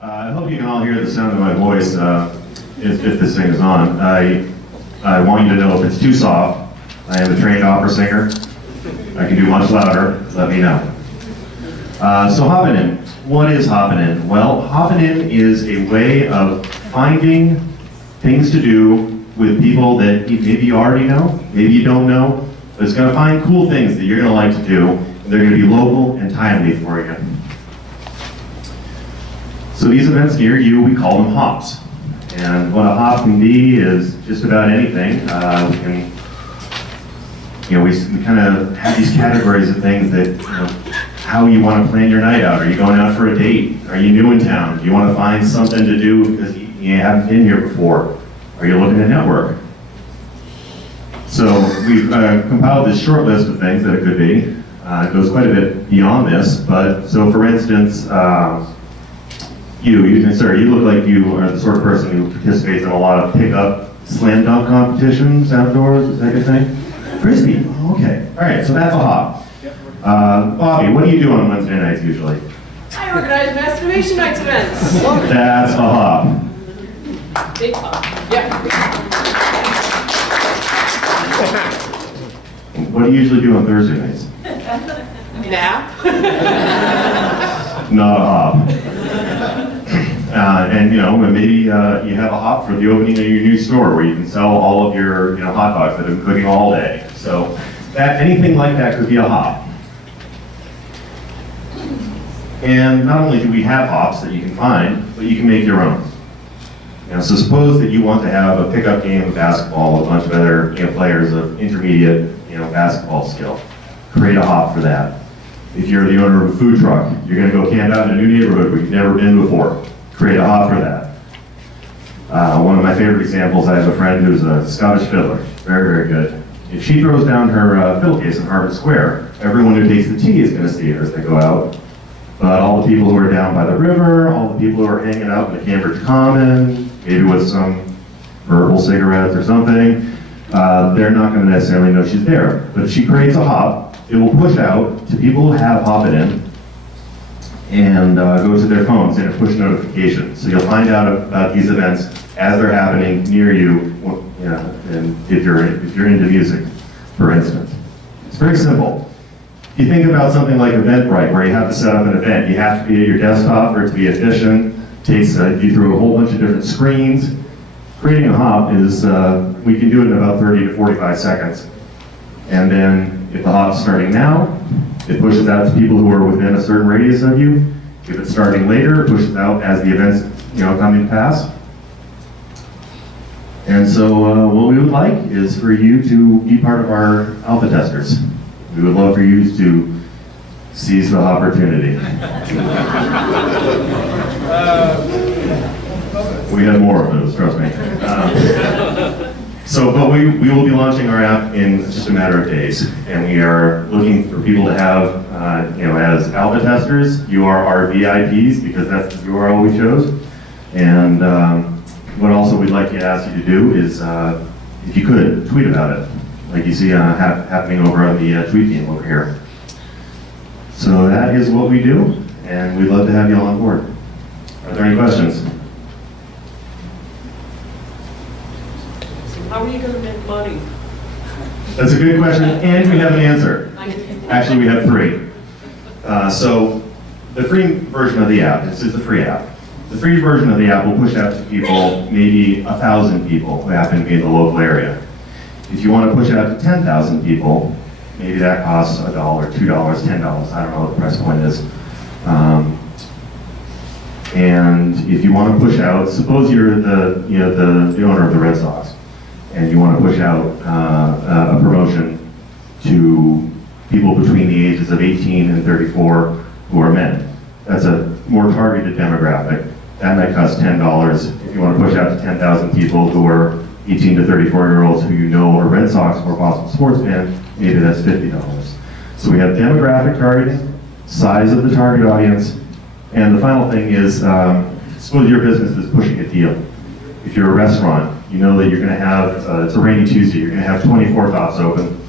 I hope you can all hear the sound of my voice if this thing is on. I want you to know if it's too soft, I am a trained opera singer. I can do much louder, let me know. So HoppinIn. What is HoppinIn? Well, HoppinIn is a way of finding things to do with people that maybe you already know, maybe you don't know, but it's going to find cool things that you're going to like to do, and they're going to be local and timely for you. So these events near you, we call them hops. And what a hop can be is just about anything. We kind of have these categories of things that, how you want to plan your night out. Are you going out for a date? Are you new in town? Do you want to find something to do because you haven't been here before? Are you looking to network? So we've compiled this short list of things that it could be. It goes quite a bit beyond this, but so for instance, you look like you are the sort of person who participates in a lot of pickup slam dunk competitions outdoors, is that your thing? Frisbee, oh, okay. All right, so that's a hop. Bobby, what do you do on Wednesday nights usually? I organize masturbation nights events. That's a hop. Big hop, yeah. What do you usually do on Thursday nights? Nap. Not a hop. Maybe you have a hop for the opening of your new store where you can sell all of your hot dogs that have been cooking all day. So anything like that could be a hop. And not only do we have hops that you can find, but you can make your own. So suppose that you want to have a pickup game of basketball with a bunch of other players of intermediate basketball skill. Create a hop for that. If you're the owner of a food truck, you're going to go camp out in a new neighborhood where you've never been before. Create a hop for that. One of my favorite examples, I have a friend who's a Scottish fiddler. Very, very good. If she throws down her fiddle case in Harvard Square, everyone who takes the tea is going to see her as they go out. But all the people who are down by the river, all the people who are hanging out in the Cambridge Common, maybe with some herbal cigarettes or something, they're not going to necessarily know she's there. But if she creates a hop, it will push out to people who have HoppinIn and go to their phones in a push notification. So you'll find out about these events as they're happening near you, and if you're into music, for instance. It's very simple. If you think about something like Eventbrite, where you have to set up an event, you have to be at your desktop for it to be efficient. It takes you through a whole bunch of different screens. Creating a hop is, we can do it in about 30 to 45 seconds. And then if the hop's starting now, it pushes out to people who are within a certain radius of you. If it's starting later, it pushes out as the events come to pass. And so what we would like is for you to be part of our alpha testers. We would love for you to seize the opportunity. We have more of those, trust me. But we will be launching our app in just a matter of days, and we are looking for people to have, as alpha testers. You are our VIPs because that's the URL we chose. And what also we'd like to ask you to do is, if you could, tweet about it, like you see happening over on the tweet team over here. So that is what we do, and we'd love to have you all on board. Are there any questions? How are you going to make money? That's a good question, and we have an answer. Actually, we have three. So the free version of the app, this is the free app. The free version of the app will push out to people, maybe 1,000 people who happen to be in the local area. If you want to push it out to 10,000 people, maybe that costs $1, $2, $10, I don't know what the price point is. And if you want to push out, suppose you're the owner of the Red Sox, and you want to push out a promotion to people between the ages of 18 and 34 who are men. That's a more targeted demographic. That might cost $10. If you want to push out to 10,000 people who are 18 to 34-year-olds who you know are Red Sox or Boston sports fans, maybe that's $50. So we have demographic targeting, size of the target audience, and the final thing is, suppose your business is pushing a deal. If you're a restaurant, you know that you're going to have, it's a rainy Tuesday, you're going to have 24 tops open.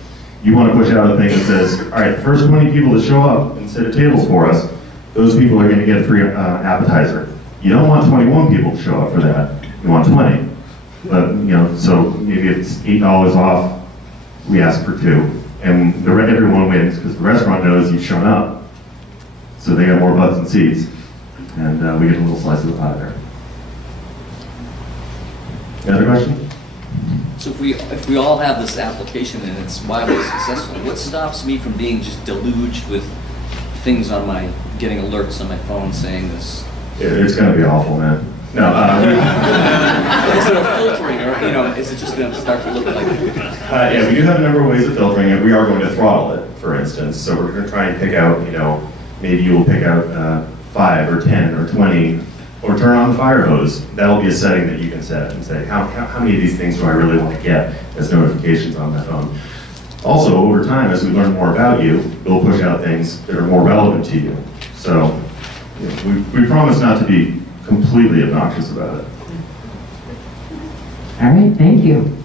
You want to push out a thing that says, all right, the first 20 people that show up and set at tables for us, those people are going to get a free appetizer. You don't want 21 people to show up for that. You want 20. But, so maybe it's $8 off, we ask for 2. And everyone wins because the restaurant knows you've shown up. So they got more butts and seats. And we get a little slice of the pie there. Any other question? So if we all have this application and it's wildly successful, what stops me from being just deluged with things on getting alerts on my phone saying this? It's going to be awful, man. No, is there a filtering, or is it just going to start to look like? Yeah, we do have a number of ways of filtering it. We are going to throttle it, for instance. So we're going to try and pick out, maybe you will pick out 5 or 10 or 20, or turn on the fire hose. That'll be a setting that you can set and say, how many of these things do I really want to get as notifications on my phone? Also, over time, as we learn more about you, we'll push out things that are more relevant to you. So we promise not to be completely obnoxious about it. All right, thank you.